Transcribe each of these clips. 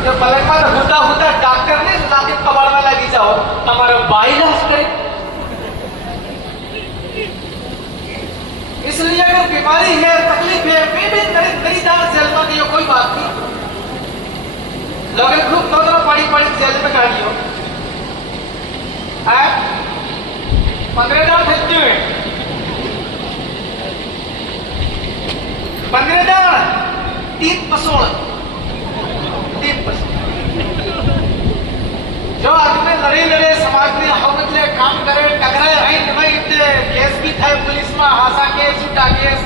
जो पलक में होता होता डॉक्टर ने लाके कबाड़ में लगी जाओ हमारा बाई इलाज करे। इसलिए अगर बीमारी है तकलीफ है मैं भी नई दाल जेल में दियो कोई बात नहीं। लोग खूब तो पड़ी पड़ी जेल में काटियो 15 दाल खर्चे हुए 15 दाल 3 पसोड़ जो आदमी लड़े समाज में हकूमत ले काम करे टकराए है भाई केस भी था पुलिस में हासा केस छुटा केस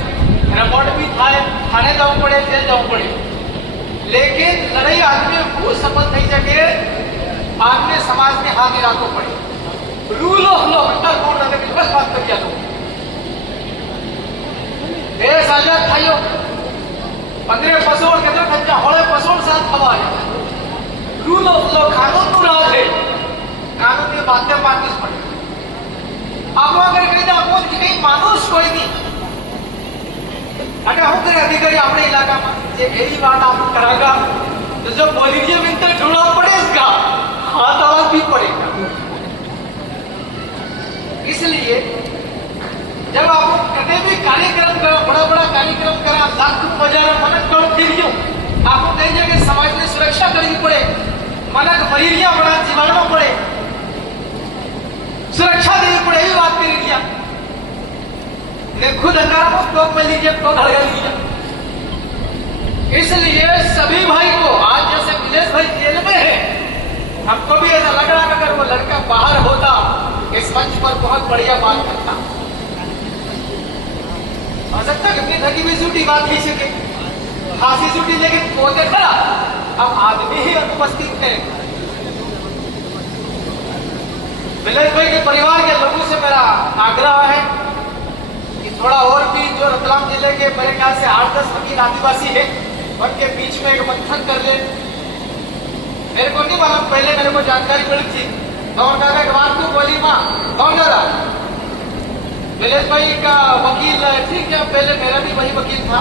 रिपोर्ट भी था थाने जाऊं पड़े जेल जाऊं पड़े लेकिन लड़ाई आदमी को सफल नहीं सके आदमी समाज में हाथ इराको पड़े rule of law under code रखने बस बात कर दिया तो देश आजाद थायो 15 पसोड़ के तो खच्चा होले पसोड़ साथ हवा रूल ऑफ लॉ कानून नु राज है कानून की बातें माननी पड़े। आप अगर कहीं आपको कहीं मानुष कोई नहीं अगर हम करे अधिकारी अपने इलाका में ये यही बात आप कराएगा तो जो पॉलिटिशियन मिलकर ढूंढना पड़ेगा हाथ आवाज भी पड़ेगा। इसलिए जब आप कभी भी कार्यक्रम करो बड़ा कार्यक्रम करा लाख हजार मनक करो फिर आपको कई जगह समाज में सुरक्षा करनी पड़े मनक मरीरिया बड़ा जीवाणु पड़े सुरक्षा देनी पड़े ये बात करी दिया ने खुद अंगारा टोक में लीजिए तो धड़का लीजिए। इसलिए सभी भाई को आज जैसे विलेश भाई जेल में है हमको भी ऐसा लग रहा अगर वो लड़का बाहर होता इस मंच पर बहुत बढ़िया बात करता हो सकता कितनी थकी भी छूटी बात खींच के फांसी छूटी लेकिन वो देखा अब आदमी ही अनुपस्थित है। विलेश भाई के परिवार के लोगों से मेरा आग्रह है कि थोड़ा और भी जो रतलाम जिले के मेरे ख्याल से 8-10 वकील आदिवासी है उनके बीच में एक मंथन कर ले। मेरे को नहीं मालूम पहले मेरे को जानकारी मिली थी कौन का बात को बोली माँ कौन दादा विलेश भाई का वकील ठीक है पहले मेरा भी वही वकील था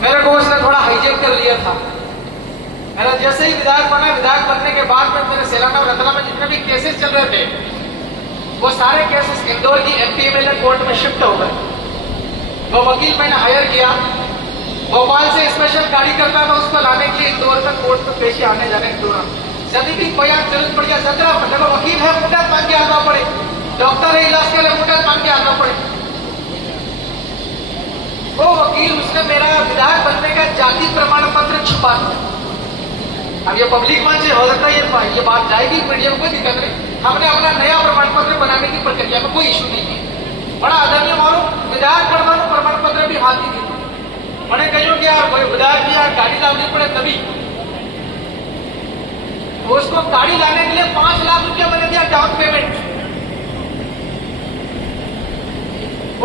मेरे को उसने थोड़ा हाईजेक कर लिया था। मेरा जैसे ही विधायक बना विधायक बनने के बाद में मेरे सेलाना और रतलाम में जितने भी केसेस चल रहे थे वो सारे केसेस इंदौर की एमपीएमएलए कोर्ट में शिफ्ट हो गए। वो वकील मैंने हायर किया भोपाल से स्पेशल गाड़ी करता था उसको लाने के लिए इंदौर में कोर्ट में पेशी आने जाने के दौरान यदि भी कोई जरूरत पड़ गया 17 जब वकील है मुद्दत मांग के आना पड़े डॉक्टर है इलाज के लिए मुद्दत मांग के आना पड़े। वो वकील उसने मेरा विधायक बनने का जाति प्रमाण पत्र छुपा दिया। अब ये पब्लिक मंच हो सकता है ये बात जाएगी मीडिया में कोई दिक्कत नहीं हमने अपना नया प्रमाण पत्र बनाने की प्रक्रिया में कोई इशू नहीं है। बड़ा आदरणीय मालूम विधायक बनवानो प्रमाण पत्र भी हाथ ही दी मैंने कहो कि यार कोई विधायक की यार गाड़ी लानी पड़े तभी उसको गाड़ी लाने के लिए 5 लाख रुपया मैंने दिया डाउन पेमेंट।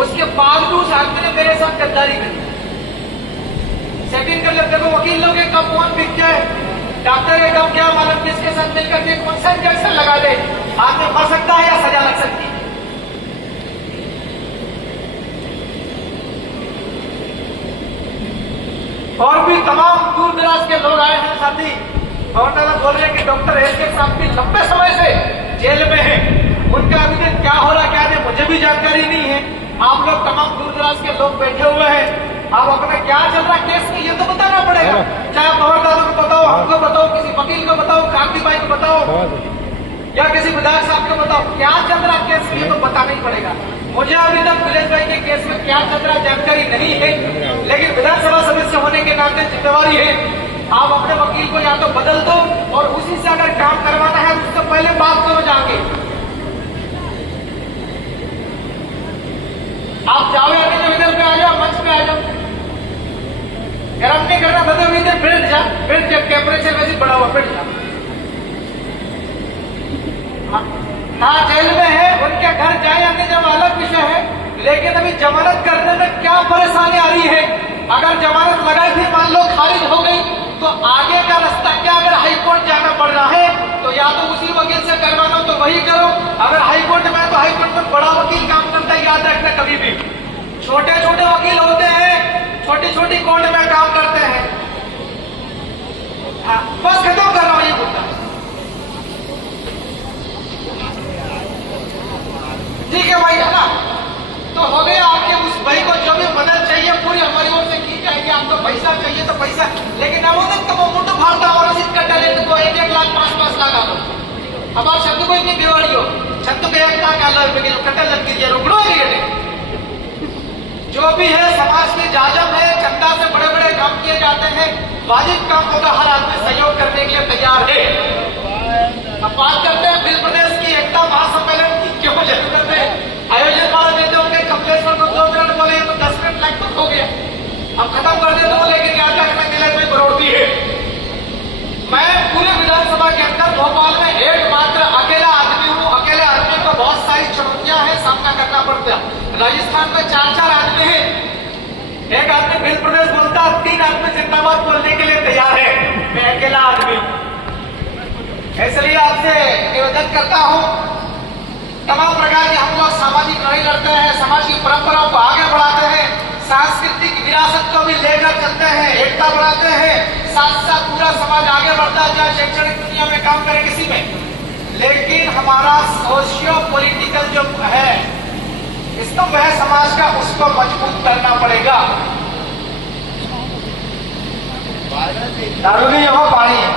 उसके बावजूद आदमी ने मेरे साथ गद्दारी करी सेटिंग कर लेते को वकील लोग कब कौन बिक जाए डॉक्टर के कब क्या मालूम किसके साथ मिलकर के कौन सा इंजेक्शन लगा दे आदमी मर सकता है या सजा लग सकती है। और भी तमाम दूर दराज के लोग आए हैं साथी गवर्नर बोल रहे हैं कि डॉक्टर एस के साहब भी लंबे समय से जेल में है उनका अभी तक क्या हो रहा क्या नहीं मुझे भी जानकारी नहीं है। आप लोग तमाम दूर दराज के लोग बैठे हुए हैं आप अपने क्या चल रहा केस में ये तो बताना पड़ेगा चाहे पवार दादा को बताओ हमको बताओ किसी वकील को बताओ क्रांति भाई को बताओ या किसी विधायक साहब को बताओ क्या चल रहा केस में ये तो बताना ही पड़ेगा। मुझे अभी तक विलेश भाई के केस में क्या चल रहा जानकारी नहीं है लेकिन विधानसभा सदस्य होने के नाते जिम्मेवारी है आप अपने वकील को या तो बदल दो और उसी से अगर काम करवाना है उससे पहले बात करो जाके आप जाओ या नहीं इधर पे आ जाओ मंच पे आ जाओ गरम नहीं करना बदल इधर बैठ जा बैठ जा टेम्परेचर वैसे बढ़ा हुआ बैठ जा। हाँ जेल में है उनके घर जाए या नहीं जब अलग विषय है लेकिन अभी जमानत करने में क्या परेशानी आ रही है। अगर जमानत लगाई थी मान लो खारिज हो गई तो आगे का रास्ता क्या अगर हाईकोर्ट जाना पड़ रहा है तो या तो उसी वकील से करवाना तो वही करो अगर हाईकोर्ट में तो हाईकोर्ट में बड़ा वकील काम करता है याद रखना कभी भी छोटे छोटे वकील होते हैं छोटी छोटी कोर्ट में काम करते हैं हाँ, बस खत्म कर रहा हूं ये मुद्दा। ठीक है भाई, है ना? तो हो गया, आपके उस भाई को जो भी मदद चाहिए पूरी हमारी ओर से की जाएगी। आपको पैसा चाहिए तो पैसा, लेकिन नमोदन तो मुंडू फाड़ता और इसका टैलेंट को 1-1 लाख 5-5 लाख आ दो। हमारे शब्द को इतनी बेवाड़ी हो, शब्द को 1 लाख ₹1 किलो कटल लग कीजिए, रुकड़ो है। जो भी है समाज की जाजम है, चंदा से बड़े बड़े काम किए जाते हैं, वाजिब काम होगा, हर आदमी सहयोग करने के लिए तैयार है। अब बात करते हैं बिल प्रदेश की एकता महासम्मेलन की क्यों जरूरत है। आयोजन वाले देते होंगे कमलेश्वर को 2 मिनट बोले तो 10 मिनट लगभग हो गया, अब खत्म कर देते हो, लेकिन याद रखना नीलेश में बरोड़ती है। मैं पूरे विधानसभा के अंदर भोपाल में एकमात्र अकेला आदमी हूँ। अकेले आदमी को बहुत सारी चुनौतियां हैं, सामना करना पड़ता है। राजस्थान में 4-4 आदमी हैं, एक आदमी बिल प्रदेश बोलता, 3 आदमी जिंदाबाद बोलने के लिए तैयार है, मैं अकेला आदमी। इसलिए आपसे निवेदन करता हूं, तमाम प्रकार के हम लोग सामाजिक लड़ाई लड़ते हैं, समाज की परंपराओं को आगे बढ़ाते हैं, सांस्कृतिक विरासत को भी लेकर चलते हैं, एकता बढ़ाते हैं, साथ साथ पूरा समाज आगे बढ़ता है, चाहे शैक्षणिक दुनिया में काम करे किसी में। लेकिन हमारा सोशियो पॉलिटिकल जो है स्तंभ है समाज का, उसको मजबूत करना पड़ेगा। दारू नहीं हो, पानी है।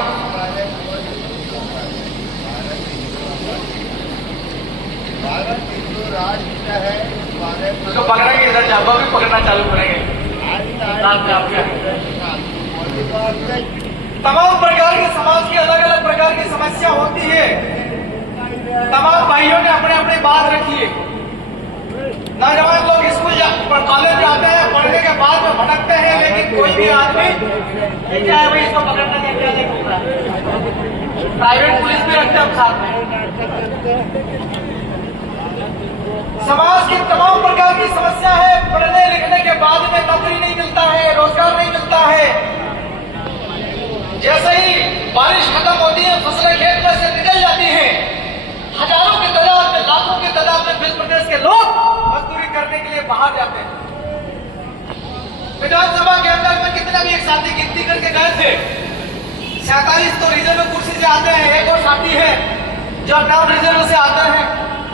उसको पकड़ेंगे, इधर जाओ भी पकड़ना चालू करेंगे। तमाम प्रकार की समाज की अलग अलग प्रकार की समस्या होती है। तमाम भाइयों ने अपने अपने बात रखी है। नौजवान लोग स्कूल कॉलेज जाते हैं, पढ़ने के बाद में भटकते हैं, लेकिन कोई भी आदमी क्या है भाई, इसको पकड़ना क्या नहीं घूम रहा। प्राइवेट पुलिस भी रखते हैं साथ में। समाज की तमाम प्रकार की समस्या है। पढ़ने लिखने के बाद में नौकरी नहीं मिलता है, रोजगार नहीं मिलता है। जैसे ही बारिश खत्म होती है, फसलें खेत में से निकल जाती हैं, हजारों की तादाद में, लाखों की तादाद में बिल प्रदेश के लोग मजदूरी करने के लिए बाहर जाते हैं। विधानसभा के अंदर में कितना भी एक साथी गिनती करके गए थे, 47 तो रिजर्व कुर्सी से आते हैं, एक और साथी है जो नॉन रिजर्व से आते हैं,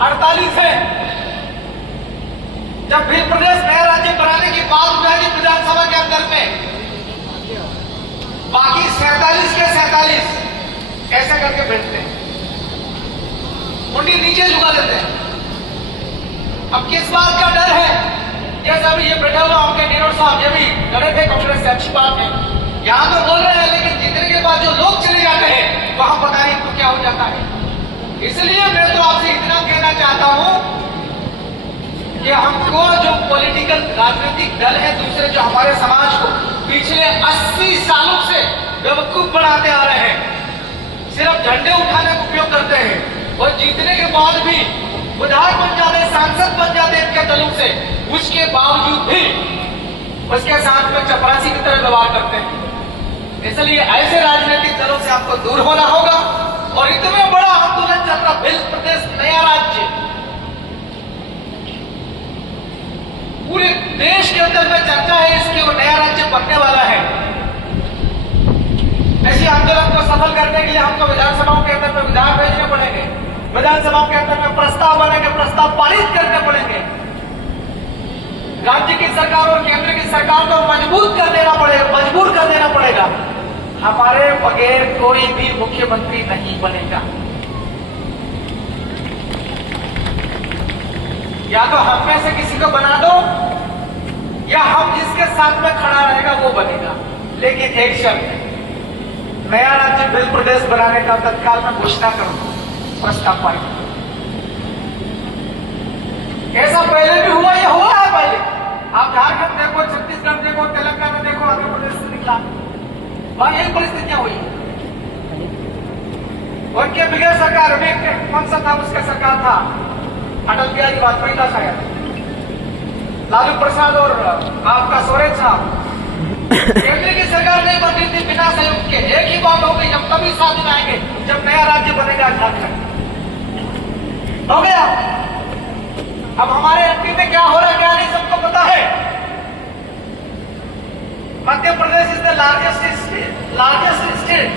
48 है। जब बिल प्रदेश नया राज्य बनाने की बात उठाई विधानसभा के अंदर में, बाकी 47 के 47 ऐसा करके बैठते हैं, मुंडी नीचे झुका देते हैं। अब किस बात का डर है? जैसे अभी ये बैठा हुआ होंगे नेहरू साहब, ये भी लड़े थे कांग्रेस से, अच्छी बात है, यहां तो बोल रहे हैं, लेकिन जीतने के बाद जो लोग चले जाते हैं वहां पता नहीं तो क्या हो जाता है। इसलिए मैं तो आपसे इतना कहना चाहता हूं कि हमको जो पॉलिटिकल राजनीतिक दल है दूसरे, जो हमारे समाज को पिछले 80 सालों से बेवकूफ बनाते आ रहे हैं, सिर्फ झंडे उठाने का उपयोग करते हैं और जीतने के बाद भी विधायक बन जाते, सांसद बन जाते इनके दलों से, उसके बावजूद भी उसके साथ में चपरासी की तरह व्यवहार करते हैं। इसलिए ऐसे राजनीतिक दलों से आपको दूर होना होगा। और इतना बड़ा आंदोलन चल रहा, बिल प्रदेश नया राज्य, पूरे देश के अंदर में चर्चा है इसकी, वो नया राज्य बनने वाला है। ऐसी आंदोलन को सफल करने के लिए हमको विधानसभाओं के अंदर में विधायक भेजने पड़ेंगे, विधानसभाओं के अंदर में प्रस्ताव बनेंगे, प्रस्ताव पारित करने पड़ेंगे। राज्य की सरकार और केंद्र की सरकार को मजबूर कर देना पड़ेगा। हमारे बगैर कोई भी मुख्यमंत्री नहीं बनेगा। या तो हम में से किसी को बना दो, या हम जिसके साथ में खड़ा रहेगा वो बनेगा। लेकिन एक शर्त है, नया राज्य बिल प्रदेश बनाने का तत्काल में घोषणा करो, प्रस्ताव पारित। ऐसा पहले भी हुआ, ये हुआ है पहले। आप झारखंड देखो, छत्तीसगढ़ देखो, तेलंगाना देखो, आंध्र प्रदेश से निकला, वहां यही परिस्थितियां हुई। उनके बगैर सरकार में कौन सा था, उसका सरकार था अटल बिहारी वाजपेयी था, शायद लालू प्रसाद और आपका सोरेन साहब। केंद्र की सरकार नहीं बन रही थी बिना सहयोग के। एक ही बात हो गई, जब तभी साथ में आएंगे जब नया राज्य बनेगा झारखंड। हो गया। अब हमारे एमपी में क्या हो रहा है क्या नहीं सबको पता है। Madhya Pradesh is the largest state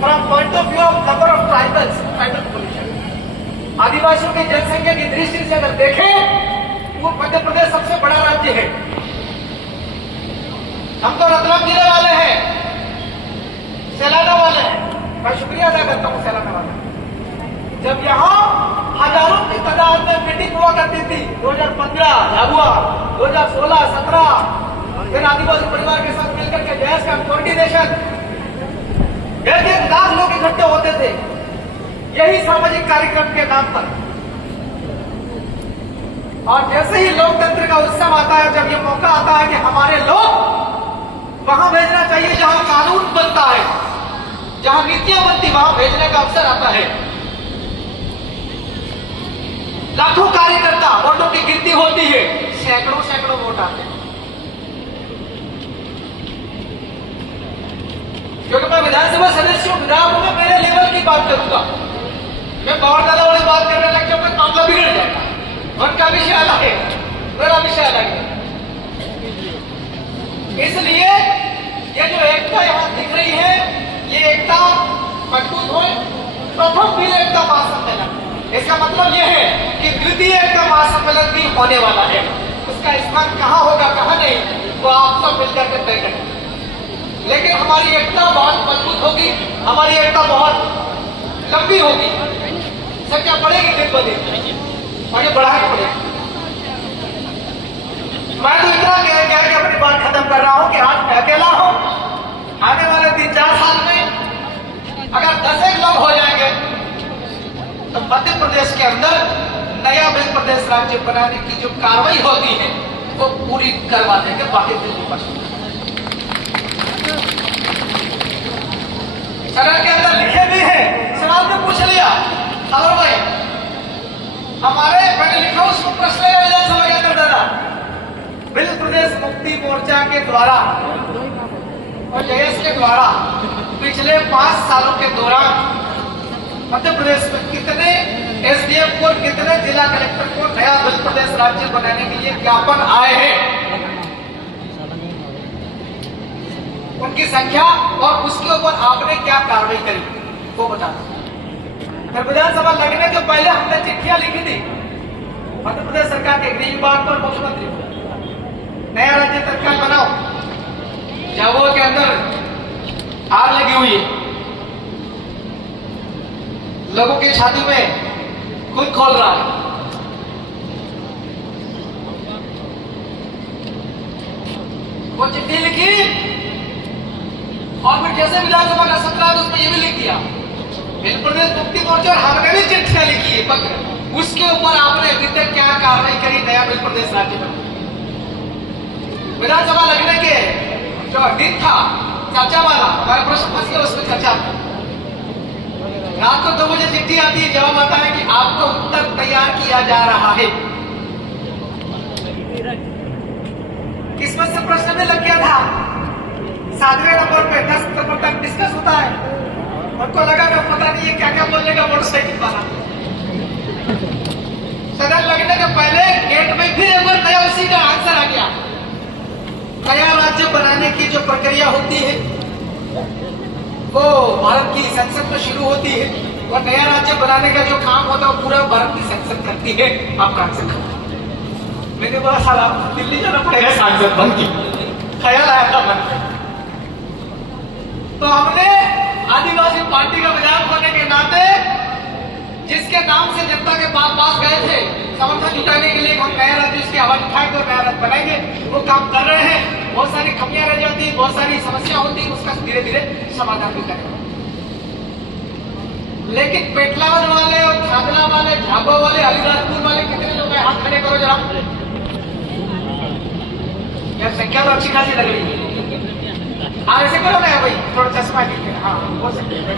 from point of view of number of tribal population. आदिवासियों की जनसंख्या की दृष्टि से अगर देखें वो मध्य प्रदेश सबसे बड़ा राज्य है। हम तो रतलाम जिले वाले हैं, सैलाना वाले हैं। मैं शुक्रिया अदा करता हूँ सैलाना वाले। जब यहाँ हजारों की तादाद में मीटिंग हुआ करती थी 2015 झाबुआ, 2016, 17, फिर आदिवासी परिवार के साथ मिलकर के देश का कोऑर्डिनेशन, 1.5 लाख लोग इकट्ठे होते थे यही सामाजिक कार्यक्रम के नाम पर। और जैसे ही लोकतंत्र का उत्सव आता है, जब ये मौका आता है कि हमारे लोग वहां भेजना चाहिए जहां कानून बनता है, जहां नीतियां बनती, वहां भेजने का अवसर आता है। लाखों कार्यकर्ता, वोटों की गिनती होती है, सैकड़ों वोट आते हैं। क्योंकि मैं विधानसभा सदस्य हूं, विधायक में मेरे लेवल की बात करूंगा। मैं बहुत ज्यादा वाली बात करने लग जाऊंगा, मामला बिगड़ जाएगा। उनका विषय अलग है, मेरा विषय अलग है। इसलिए ये जो एकता यहां दिख रही है, ये एकता मजबूत हो। प्रथम भी एकता महासम्मेलन, इसका मतलब यह है कि द्वितीय एकता महासम्मेलन भी होने वाला है। उसका स्थान कहां होगा, कहां नहीं, वो आप सब मिलकर के तय करें। लेकिन हमारी एकता बहुत मजबूत होगी, हमारी एकता बहुत लंबी होगी। संख्या बढ़ेगी दिन ब दिन, और ये बढ़ानी पड़ेगी। मैं तो इतना कह के अपनी बात खत्म कर रहा हूं कि आज मैं अकेला हूं। आने वाले 3-4 साल में अगर 10 लोग हो जाएंगे तो मध्य प्रदेश के अंदर नया मध्य प्रदेश राज्य बनाने की जो कार्रवाई होती है वो पूरी करवा देंगे। बाकी दिल्ली पर सरकार के अंदर लिखे भी है, सवाल में पूछ लिया और भाई हमारे मैंने लिखा उसको प्रश्न विधानसभा के अंदर दादा मध्य प्रदेश मुक्ति मोर्चा के द्वारा और जयेश के द्वारा पिछले 5 सालों के दौरान मध्य प्रदेश में कितने एसडीएम को, कितने जिला कलेक्टर को नया मध्य प्रदेश राज्य बनाने के लिए ज्ञापन आए हैं, उनकी संख्या और उसके ऊपर आपने क्या कार्रवाई करी वो बता दो। विधानसभा लगने के पहले हमने चिट्ठियां लिखी थी मध्य प्रदेश सरकार के गृह विभाग पर, मुख्यमंत्री को नया राज्य तत्काल बनाओ। झाबुआ के अंदर आग लगी हुई है, लोगों की छाती में खून खोल रहा है। वो चिट्ठी लिखी और फिर जैसे विधानसभा का सत्र है उसमें ये भी लिख दिया मध्य प्रदेश मुक्ति मोर्चा, और हमने भी चिट्ठियां लिखी है पत्र। उसके ऊपर आपने अभी तक क्या कार्रवाई करी नया मध्य प्रदेश राज्य में? विधानसभा लगने के जो दिन था चर्चा वाला, हमारा प्रश्न फंस गया उसमें चर्चा। रात को 2 बजे चिट्ठी आती है, जवाब आता है कि आपका उत्तर तैयार किया जा रहा है। किस्मत से प्रश्न में लग गया था 7वें नंबर पे 10 नंबर तक डिस्कस होता है। उनको लगा कि पता नहीं है क्या क्या बोलेगा मोटरसाइकिल वाला। सदन लगने के पहले गेट में फिर एक बार नया उसी का आंसर आ गया। नया राज्य बनाने की जो प्रक्रिया होती है वो भारत की संसद में शुरू होती है, और नया राज्य बनाने का जो काम होता है वो पूरा भारत की संसद करती है। आपका आंसर मैंने बोला साल आप दिल्ली जाना पड़ेगा सांसद बन के, ख्याल आया था मन में। तो हमने आदिवासी पार्टी का विधायक होने के नाते जिसके नाम से जनता के पास गए थे समर्थन जुटाने के लिए, हम नया राज्य उसकी आवाज उठाएंगे और नया राज्य बनाएंगे, वो काम कर रहे हैं। बहुत सारी कमियां रह जाती, बहुत सारी समस्या होती, उसका धीरे धीरे समाधान भी करेंगे। लेकिन पेटलावन वाले और खादला वाले, झाबुआ वाले, अलीराजपुर वाले कितने लोग हैं? हाथ खड़े करो जरा। यार संख्या तो अच्छी खासी लग रही है। हाँ ऐसे करो ना भाई, थोड़ा चश्मा लीजिए। हाँ हो सकते हैं,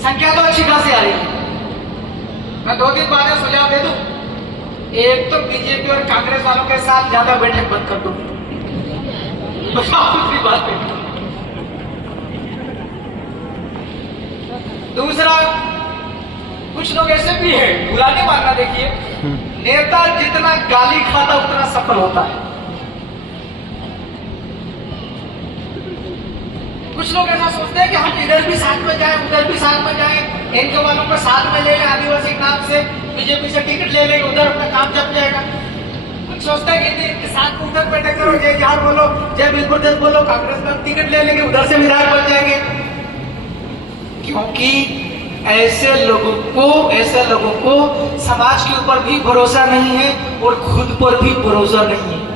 संख्या तो अच्छी खासी आ रही है। मैं 2 दिन बाद सुझाव दे दूं, एक तो बीजेपी और कांग्रेस वालों के साथ ज्यादा बैठक बंद कर दूं, दूसरी बात है। दूसरा, कुछ लोग ऐसे भी हैं, बुलाने मारना, देखिए नेता जितना गाली खाता उतना सफल होता है। कुछ लोग ऐसा सोचते हैं कि हम इधर भी साथ में जाएं, उधर भी साथ में जाएं, इनके वालों को साथ में ले लें, आदिवासी के नाम से बीजेपी से टिकट ले लेंगे, उधर अपना काम जम जाएगा। कुछ सोचते हैं कि इनके साथ में उधर बैठक करो, जय जवाहर बोलो, जय भीम प्रदेश बोलो, कांग्रेस में टिकट ले लेंगे, उधर से विधायक बन जाएंगे। क्योंकि ऐसे लोगों को समाज के ऊपर भी भरोसा नहीं है और खुद पर भी भरोसा नहीं है।